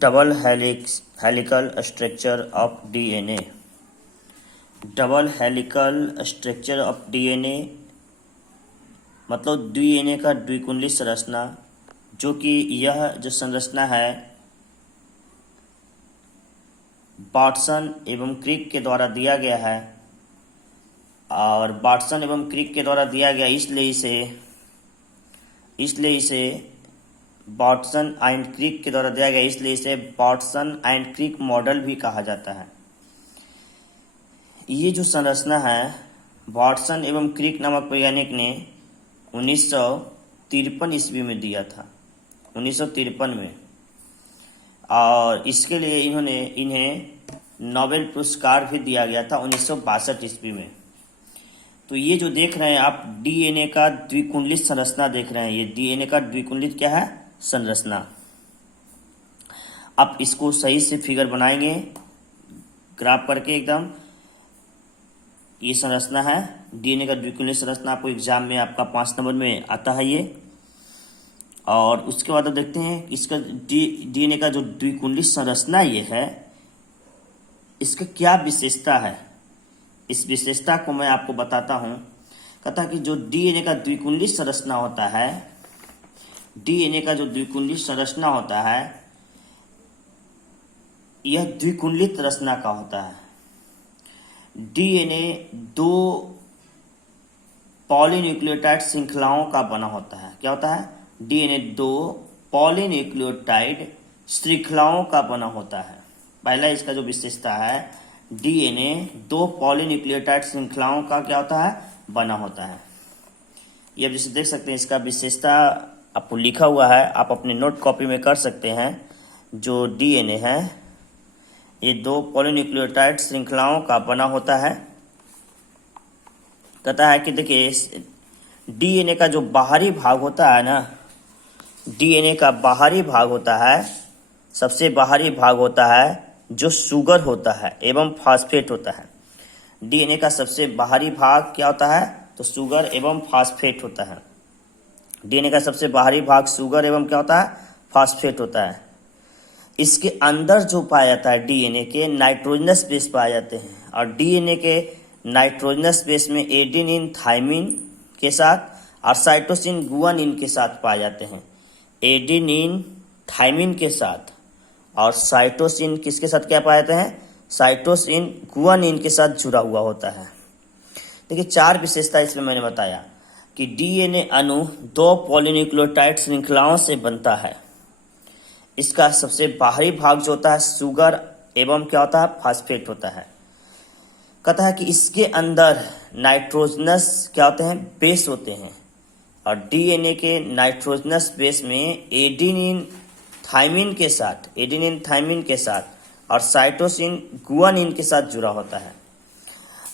Double helical structure of DNA. Double helical structure of DNA मतलब DNA का द्विकुंडली संरचना, जो कि यह जो संरचना है वाटसन एवं क्रिक के द्वारा दिया गया है। और वाटसन एवं क्रिक के द्वारा दिया गया इसलिए इसे वाटसन एंड क्रिक के द्वारा दिया गया, इसलिए इसे वाटसन एंड क्रिक मॉडल भी कहा जाता है। ये जो संरचना है वाटसन एवं क्रिक नामक वैज्ञानिक ने 1953 ईस्वी में दिया था, 1953 में। और इसके लिए इन्हें नोबेल पुरस्कार भी दिया गया था 1962 ईस्वी में। तो ये जो देख रहे हैं आप डीएनए का द्विकुंडलित संरचना देख रहे हैं, ये डीएनए का द्विकुंडलित क्या है, संरचना। आप इसको सही से फिगर बनाएंगे ग्राफ करके एकदम। ये संरचना है डीएनए का द्विकुंडलित संरचना, आपको एग्जाम में आपका 5 नंबर में आता है ये। और उसके बाद आप देखते हैं इसका डीएनए का जो द्विकुंडलित संरचना ये है, इसका क्या विशेषता है। इस विशेषता को मैं आपको बताता हूं। कहता है कि जो डीएनए का द्विकुंडलित संरचना होता है, डीएनए का जो द्विकुंडलित संरचना होता है, यह द्विकुंडलित रचना का होता है। डीएनए 2 पॉलीन्यूक्लियोटाइड श्रृंखलाओं का बना होता है। क्या होता है, डीएनए 2 पॉलीन्यूक्लियोटाइड श्रृंखलाओं का बना होता है। पहला इसका जो विशेषता है, डीएनए 2 पॉलीन्यूक्लियोटाइड श्रृंखलाओं का क्या होता है, बना होता है। ये जैसे देख सकते हैं इसका विशेषता आपको लिखा हुआ है, आप अपने नोट कॉपी में कर सकते हैं। जो डीएनए है ये 2 पॉलीन्यूक्लियोटाइड श्रृंखलाओं का बना होता है। कहता है कि देखिए डीएनए का जो बाहरी भाग होता है ना, डीएनए का बाहरी भाग होता है, सबसे बाहरी भाग होता है जो शुगर होता है एवं फास्फेट होता है। डीएनए का सबसे बाहरी भाग क्या होता है, तो शुगर एवं फास्फेट होता है। डीएनए का सबसे बाहरी भाग शुगर एवं क्या होता है, फास्फेट होता है। इसके अंदर जो पाया जाता है डीएनए के नाइट्रोजनस बेस पाए जाते हैं। और डीएनए के नाइट्रोजनस बेस में एडेनिन थाइमिन के साथ और साइटोसिन गुआनिन के साथ पाए जाते हैं। एडेनिन थाइमिन के साथ और साइटोसिन किसके साथ क्या पाए जाते हैं, साइटोसिन गुआनिन के साथ जुड़ा हुआ होता है। देखिए 4 विशेषता इसमें मैंने बताया कि डीएनए अणु 2 पॉलीन्यूक्लियोटाइड श्रृंखलाओं से बनता है। इसका सबसे बाहरी भाग जो होता है शुगर एवं क्या होता है, फास्फेट होता है। कहता है कि इसके अंदर नाइट्रोजनस क्या होते हैं, बेस होते हैं। और डीएनए के नाइट्रोजनस बेस में एडेनिन थाइमिन के साथ और साइटोसिन गुआनिन के साथ जुड़ा होता है।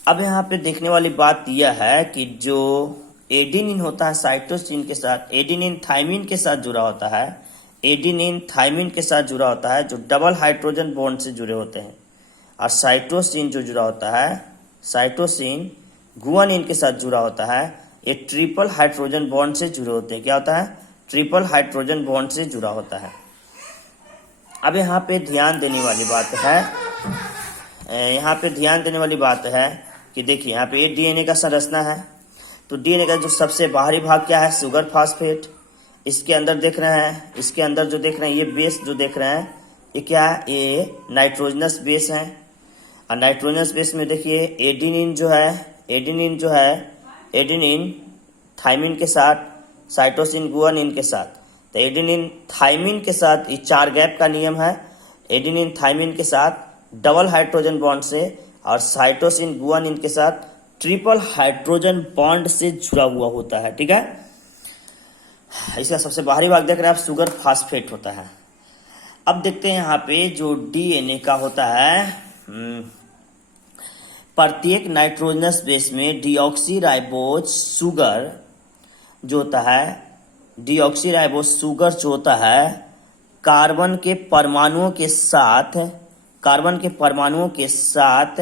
अब यहाँ पे देखने वाली बात यह है कि जो एडेनिन होता है साइटोसिन के साथ, एडेनिन थाइमिन के साथ जुड़ा होता है। एडेनिन थाइमिन के साथ जुड़ा होता है जो डबल हाइड्रोजन बॉन्ड से जुड़े होते हैं। और साइटोसिन जो जुड़ा होता है, साइटोसिन गुआनिन के साथ जुड़ा होता है, ये ट्रिपल हाइड्रोजन बॉन्ड से जुड़े होते हैं। क्या होता है, ट्रिपल हाइड्रोजन बॉन्ड से जुड़ा होता है। अब यहाँ पे ध्यान देने वाली बात है, कि देखिए यहाँ पे ये डीएनए का संरचना है। तो डीएनए का जो सबसे बाहरी भाग क्या है, शुगर फास्फेट। इसके अंदर देख रहे हैं, इसके अंदर जो देख रहे हैं, ये बेस जो देख रहे हैं, ये क्या है, ये नाइट्रोजनस बेस है। और नाइट्रोजनस बेस में देखिए एडेनिन थाइमिन के साथ, साइटोसिन गुआनिन के साथ। तो एडेनिन थाइमिन के साथ ये 4 गैप का नियम है। एडेनिन थाइमिन के साथ डबल हाइड्रोजन बॉन्ड से और साइटोसिन गुआनिन के साथ ट्रिपल हाइड्रोजन बॉन्ड से जुड़ा हुआ होता है। ठीक है, इसका सबसे बाहरी भाग देख रहे हैं आप, शुगर फास्फेट होता है। अब देखते हैं यहाँ पे जो डीएनए का होता है, प्रत्येक नाइट्रोजनस बेस में डीऑक्सीराइबोज शुगर जो होता है, डीऑक्सीराइबोज शुगर जो होता है कार्बन के परमाणुओं के साथ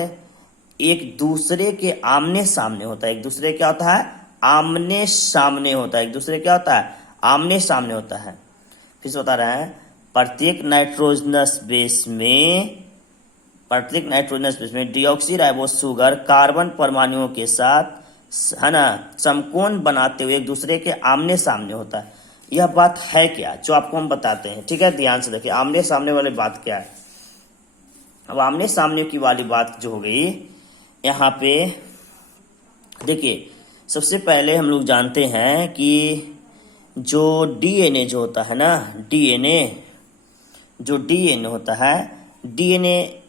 एक दूसरे के आमने सामने होता है। एक दूसरे क्या होता है, आमने सामने होता है, एक दूसरे क्या होता है, आमने सामने होता है। फिर से बता रहे हैं, प्रत्येक नाइट्रोजनस बेस में डीऑक्सीराइबोस शुगर कार्बन परमाणुओं के साथ, है ना, समकोण बनाते हुए एक दूसरे के आमने सामने होता है। यह बात है क्या जो आपको हम बताते हैं, ठीक है, ध्यान से देखिए आमने सामने वाली बात क्या है। अब आमने सामने की वाली बात जो हो गई यहाँ पे देखिए, सबसे पहले हम लोग जानते हैं कि जो डीएनए जो होता है ना, डीएनए होता है, डीएनए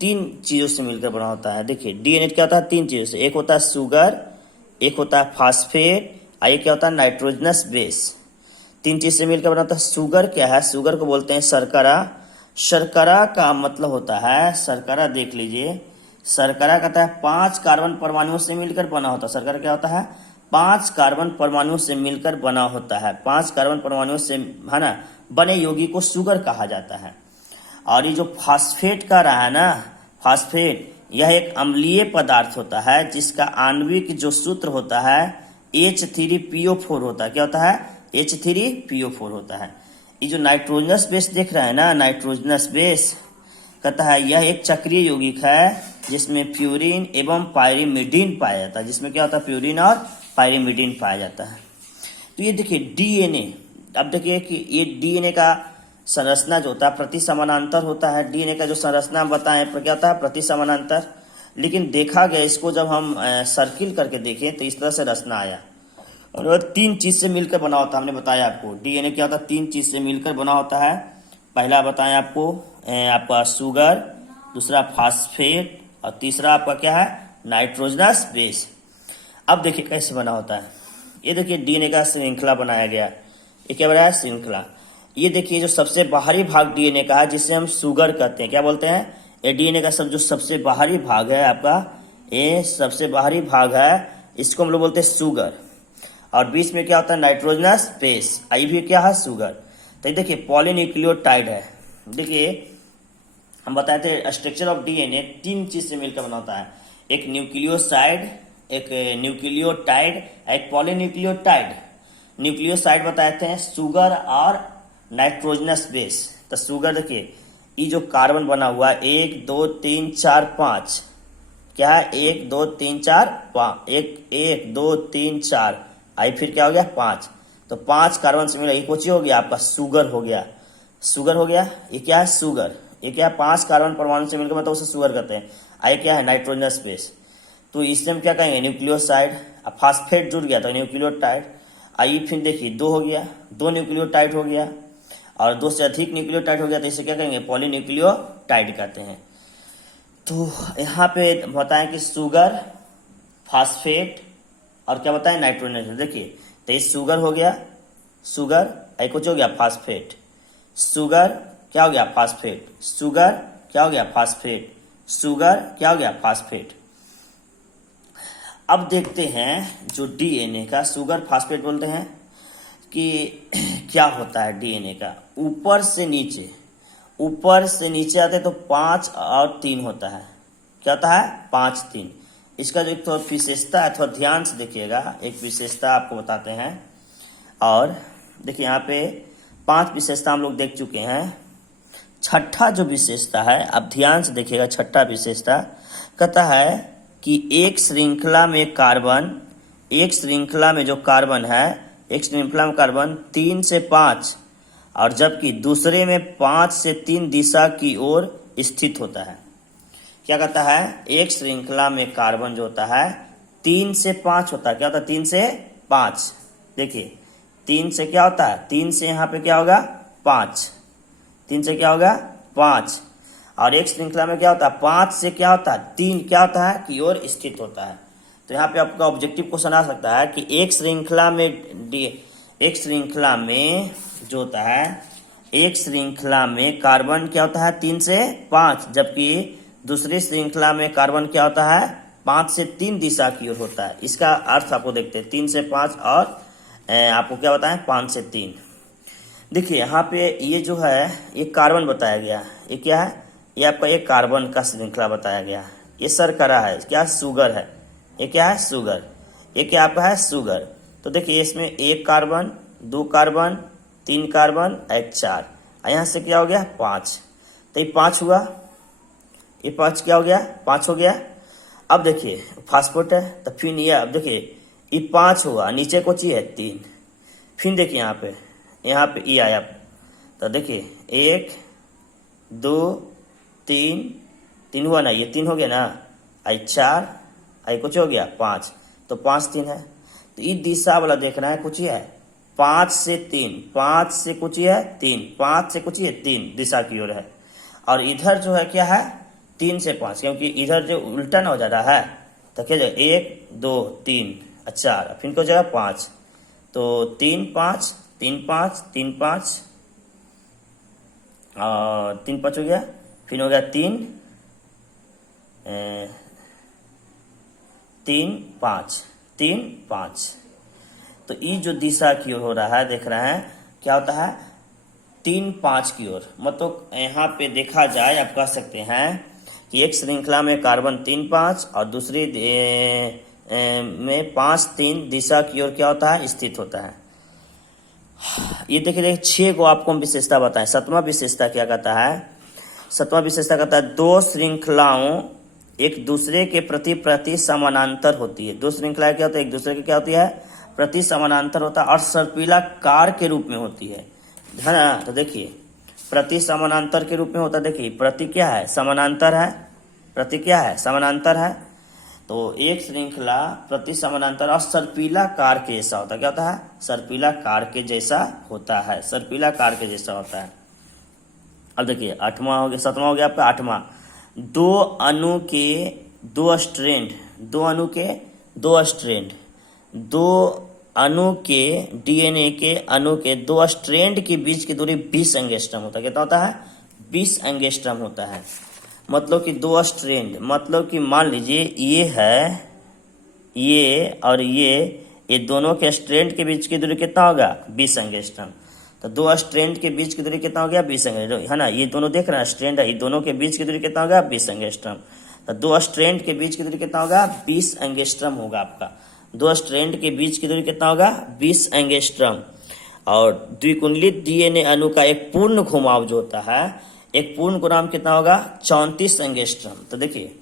3 चीजों से मिलकर बना होता है। देखिए डीएनए क्या होता है, 3 चीजों से, एक होता है शुगर, एक होता है फास्फेट, और एक क्या होता है, नाइट्रोजनस बेस। 3 चीज से मिलकर बना होता है। शुगर क्या है, शुगर को बोलते हैं शर्करा। शर्करा का मतलब होता है, शर्करा देख लीजिए, शर्करा कहता है 5 कार्बन परमाणुओं से मिलकर बना होता है। शर्करा क्या होता है, 5 कार्बन परमाणुओं से मिलकर बना होता है। 5 कार्बन परमाणुओं से, है ना, बने यौगिक को शुगर कहा जाता है। और ये जो फास्फेट का रहा है ना, फास्फेट, यह एक अम्लीय पदार्थ होता है जिसका आणविक जो सूत्र होता है H3PO4 होता है। क्या होता है, H3PO4 होता है। ये जो नाइट्रोजनस बेस देख रहे हैं ना, नाइट्रोजनस बेस कहता है यह एक चक्रीय यौगिक है जिसमें प्यूरिन एवं पायरिमिडीन पाया जाता है। जिसमें क्या होता है, प्यूरिन और पायरिमिडीन पाया जाता है। तो ये देखिए डीएनए, अब देखिए कि ये डीएनए का संरचना जो होता है प्रति समानांतर होता है। डीएनए का जो संरचना बताएं क्या होता है, प्रति समानांतर। लेकिन देखा गया इसको जब हम सर्किल करके देखें तो इस तरह से रचना आया। और वह 3 चीज से मिलकर बना होता है। हमने बताया आपको डीएनए क्या होता है, 3 चीज से मिलकर बना होता है। पहला बताएं आपको, आपका शुगर, दूसरा फास्फेट, और तीसरा आपका क्या है, नाइट्रोजनस बेस। अब देखिए कैसे बना होता है। ये देखिए डीएनए का श्रृंखला बनाया गया। ये क्या बनाया, श्रृंखला। ये देखिए जो सबसे बाहरी भाग डीएनए का है जिसे हम शुगर कहते हैं, क्या बोलते हैं, ये डीएनए का जो सबसे बाहरी भाग है आपका, ये सबसे बाहरी भाग है, इसको हम लोग बोलते हैं शुगर। और बीच में क्या होता है, नाइट्रोजनस बेस, ये भी क्या है, शुगर। तो ये देखिए पॉलीन्यूक्लियोटाइड है। देखिए हम बताए थे स्ट्रक्चर ऑफ डीएनए 3 चीज से मिलकर बना होता है, एक न्यूक्लियोसाइड, एक न्यूक्लियोटाइड, एक पॉलीन्यूक्लियोटाइड। न्यूक्लियोसाइड बताए थे शुगर और नाइट्रोजनस बेस। तो शुगर देखिए ये जो कार्बन बना हुआ है 1 2 3 4 5, क्या है, 1 2 3 4 5, 1 2 3 4, आई फिर क्या हो गया, 5। तो 5 कार्बन से मिला, ये कुछ हो गया आपका शुगर हो गया, शुगर हो गया। ये क्या है, शुगर। ये क्या है, 5 कार्बन परमाणु से मिलकर मतलब उसे शुगर कहते हैं। आई क्या है, नाइट्रोजनस बेस। तो इससे हम क्या कहेंगे, न्यूक्लियोसाइड। अब फास्फेट जुड़ गया तो न्यूक्लियोटाइड। आई फिर देखिए 2 हो गया, 2 न्यूक्लियोटाइड हो गया, और 2 से अधिक न्यूक्लियोटाइड हो गया तो इसे क्या कहेंगे, पॉलीन्यूक्लियोटाइड कहते हैं। तो यहाँ पे बताएं कि शुगर, फास्फेट और क्या बताएं, नाइट्रोजन। देखिए तो ये शुगर हो गया, शुगर, कुछ हो गया फास्फेट, शुगर क्या हो गया, फास्फेट, शुगर क्या हो गया, फास्फेट, शुगर क्या हो गया, फास्फेट। अब देखते हैं जो डीएनए का शुगर फास्फेट बोलते हैं कि क्या होता है डीएनए का। ऊपर से नीचे आते तो 5 और 3 होता है। क्या होता है, 5 3। इसका जो एक तो विशेषता है, थोड़ा ध्यान से देखिएगा, एक विशेषता आपको बताते हैं। और देखिए यहाँ पे 5 विशेषता हम लोग देख चुके हैं। छठा जो विशेषता है, अब ध्यान से देखिएगा, छठा विशेषता कहता है कि एक श्रृंखला में जो कार्बन है, एक श्रृंखला में कार्बन 3 से 5, और जबकि दूसरे में 5 से 3 दिशा की ओर स्थित होता है। क्या कहता है, एक श्रृंखला में कार्बन जो होता है 3 से 5 होता है। क्या होता है, 3 से 5। देखिए 3 से क्या होता है, 3 से यहाँ पे क्या होगा, 5, 3 से क्या होगा, 5। और एक श्रृंखला में क्या होता है, 5 से क्या होता है, 3 क्या होता है, की ओर स्थित होता है। तो यहाँ पे आपका ऑब्जेक्टिव क्वेश्चन आ सकता है कि एक श्रृंखला में जो होता है, एक श्रृंखला में कार्बन क्या होता है, 3 से 5, जबकि दूसरी श्रृंखला में कार्बन क्या होता है, 5 से 3 दिशा की ओर होता है। इसका अर्थ आपको देखते हैं, 3 से 5 और आपको क्या बताएं, 5 से 3। देखिए यहाँ पे ये जो है, ये कार्बन बताया गया, ये क्या है, ये आपका एक कार्बन का श्रृंखला बताया गया। ये शर्करा है, क्या शुगर है, ये क्या है, शुगर। ये क्या आपका है शुगर। तो देखिए इसमें 1 कार्बन, 2 कार्बन, 3 कार्बन, 1 4, यहाँ से क्या हो गया 5। तो ये 5 हुआ, ये 5 क्या हो गया 5 हो गया। अब देखिए फास्फोट है तो फिर ये अब देखिए ये 5 हुआ, नीचे को चाहिए 3। फिर देखिए यहाँ पे ये आया तो देखिए 1 2 3, 3 हुआ ना, ये 3 हो गया ना, आई 4, आई कुछ हो गया 5, तो 5 3 है। तो ये दिशा वाला देखना है कुछ है 5 से 3, 5 से कुछ है 3, 5 से कुछ है 3 दिशा की ओर है। और इधर जो है क्या है 3 से 5, क्योंकि इधर जो उल्टा ना हो जा रहा है तो क्या जाए 1 2 3 4, फिर को जाएगा 5, तो 3 5 3 5 3 5 और 3 5 हो गया, फिर हो गया 3 3 5 3 5। तो ये जो दिशा की ओर हो रहा है देख रहे हैं क्या होता है 3 5 की ओर। मतलब यहाँ पे देखा जाए आप कह सकते हैं कि एक श्रृंखला में कार्बन 3 5 और दूसरी में 5 3 दिशा की ओर क्या होता है स्थित होता है। ये देखिए 6 को आपको हम विशेषता बताएं। 7वां विशेषता क्या कहता है, 7वां विशेषता कहता है 2 श्रृंखलाओं एक दूसरे के प्रति समानांतर होती है। 2 श्रृंखलाएं क्या होता है एक दूसरे के क्या होती है प्रति समानांतर होता है और सर्पिलाकार के रूप में होती है ना। तो देखिए प्रति समानांतर के रूप में होता है। देखिए प्रति क्या है समानांतर है, प्रति क्या है समानांतर है, तो एक श्रृंखला प्रति समानांतर और सर्पिलाकार के जैसा होता है। क्या होता है सर्पिलाकार के जैसा होता है, सर्पिलाकार के जैसा होता है। अब देखिए 8वां हो गया, 7वां हो गया आपका 8वां 2 अणु के 2 स्ट्रैंड, 2 अणु के 2 स्ट्रैंड, 2 अणु के डीएनए के अणु के 2 स्ट्रैंड के बीच की दूरी 20 एंगस्ट्रॉम होता है। कितना होता है 20 एंगस्ट्रॉम होता है। मतलब कि 2 स्ट्रैंड, मतलब कि मान लीजिए ये है ये और ये दोनों के स्ट्रैंड के बीच की दूरी कितना होगा 20 एंगस्ट्रॉम। तो 2 स्ट्रैंड के बीच की दूरी कितना हो गया 20 एंगस्ट्रॉम है ना। ये दोनों देख रहे हैं स्ट्रैंड है, ये दोनों के बीच की दूरी कितना होगा 20 एंगस्ट्रॉम। तो 2 स्ट्रैंड के बीच की दूरी कितना होगा 20 एंगस्ट्रॉम होगा आपका। 2 स्ट्रैंड के बीच की दूरी कितना होगा 20 एंगस्ट्रॉम। और द्विकुंडलित डीएनए अणु का एक पूर्ण घुमाव जो होता है, एक पूर्ण घुमाव कितना होगा 34 एंगस्ट्रॉम। तो देखिए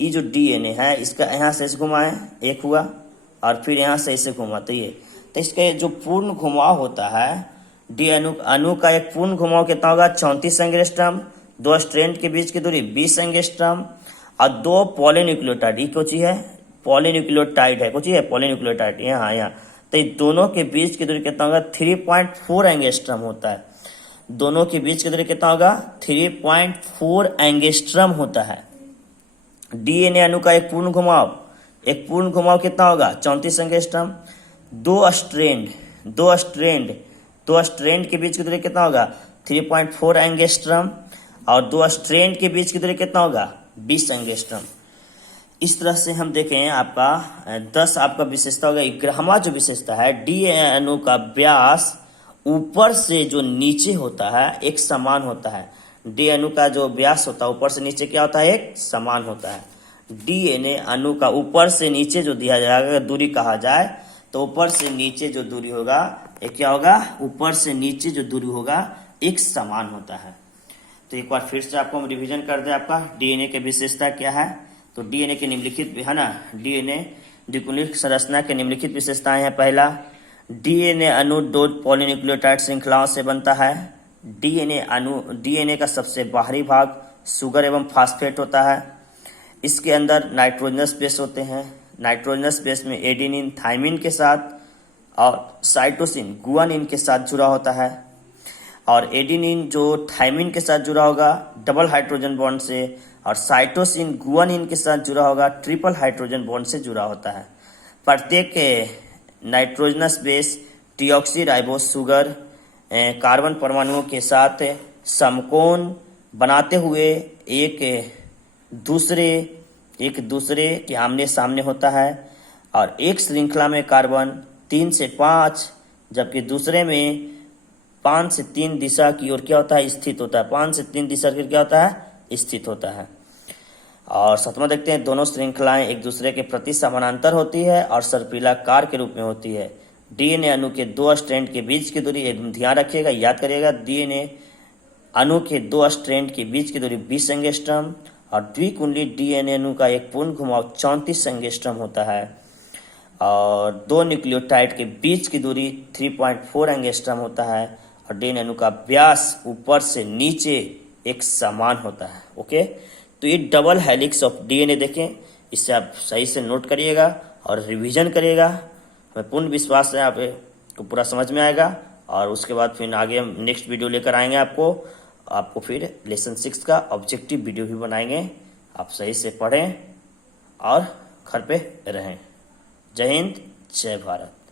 ये जो डीएनए है इसका यहाँ से इसे घुमाए 1 हुआ और फिर यहाँ से इसे घुमा, तो ये तो इसका जो पूर्ण घुमाव होता है डी अणु का एक पूर्ण घुमाव कितना होगा 34 एंगस्ट्रॉम। 2 स्ट्रैंड के बीच की दूरी 20 एंगस्ट्रॉम और 2 पॉलीन्यूक्लियोटाइड, ये कुछ है पॉलीन्यूक्लियोटाइड है, कुछ है पॉलीन्यूक्लियोटाइड यहाँ। तो दोनों के बीच की दूरी कितना होगा 3.4 एंगस्ट्रॉम होता है। दोनों के बीच की दूरी कितना होगा 3.4 एंगस्ट्रॉम होता है। डीएनए अणु का एक पूर्ण घुमाव कितना होगा 34 एंगस्ट्रॉम। 2 स्ट्रैंड के बीच की दूरी कितना होगा 3.4 एंगस्ट्रॉम और 2 स्ट्रैंड के बीच की दूरी कितना होगा 20 एंगस्ट्रॉम। इस तरह से हम देखें आपका 10 आपका विशेषता होगा। 11वां जो विशेषता है डीएनए अणु का व्यास ऊपर से जो नीचे होता है एक समान होता है। डी अणु का जो व्यास होता है ऊपर से नीचे क्या होता है एक समान होता है। डीएनए अणु का ऊपर से नीचे जो दिया जाएगा दूरी कहा जाए तो ऊपर से नीचे जो दूरी होगा ये क्या होगा ऊपर से नीचे जो दूरी होगा एक समान होता है। तो एक बार फिर से आपको हम रिवीजन कर दें आपका डीएनए की विशेषता क्या है। तो डीएनए के निम्नलिखित है ना, डीएनए द्विकुंडलित संरचना के निम्नलिखित विशेषताएं हैं। पहला डीएनए अणु 2 पॉलीन्यूक्लियोटाइड श्रृंखलाओं से बनता है। डीएनए का सबसे बाहरी भाग सुगर एवं फास्फेट होता है। इसके अंदर नाइट्रोजनस बेस होते हैं। नाइट्रोजनस बेस में एडेनिन थाइमिन के साथ और साइटोसिन गुआनिन के साथ जुड़ा होता है। और एडेनिन जो थाइमिन के साथ जुड़ा होगा डबल हाइड्रोजन बॉन्ड से और साइटोसिन गुआनिन के साथ जुड़ा होगा ट्रिपल हाइड्रोजन बॉन्ड से जुड़ा होता है। प्रत्येक nitrogenous base deoxyribose sugar carbon परमाणुओं के साथ समकोण बनाते हुए एक दूसरे के आमने सामने होता है। और एक श्रृंखला में कार्बन 3 से 5 जबकि दूसरे में 5 से 3 दिशा की ओर क्या होता है स्थित होता है। 5 से 3 दिशा की क्या होता है स्थित होता है। और सातवां देखते हैं, दोनों श्रृंखलाएं एक दूसरे के प्रति समानांतर होती है और सर्पिलाकार के रूप में होती है। डीएनए अणु के दो स्ट्रैंड के बीच की दूरी, एकदम ध्यान रखिएगा, याद करिएगा, डीएनए अणु के दो स्ट्रैंड के बीच की दूरी 20 एंगस्ट्रॉम और द्विकुंडली डीएनए अणु का एक पूर्ण घुमाव 34 एंगस्ट्रॉम होता है और दो न्यूक्लियोटाइड के बीच की दूरी 3.4 एंगस्ट्रॉम होता है और डीएनए अणु का व्यास ऊपर से नीचे एक समान होता है। ओके, तो ये डबल हेलिक्स ऑफ डीएनए देखें, इससे आप सही से नोट करिएगा और रिवीजन करिएगा। हमें पूर्ण विश्वास है आपको पूरा समझ में आएगा और उसके बाद फिर आगे हम नेक्स्ट वीडियो लेकर आएंगे आपको फिर लेसन 6 का ऑब्जेक्टिव वीडियो भी बनाएंगे। आप सही से पढ़ें और घर पे रहें। जय हिंद, जय भारत।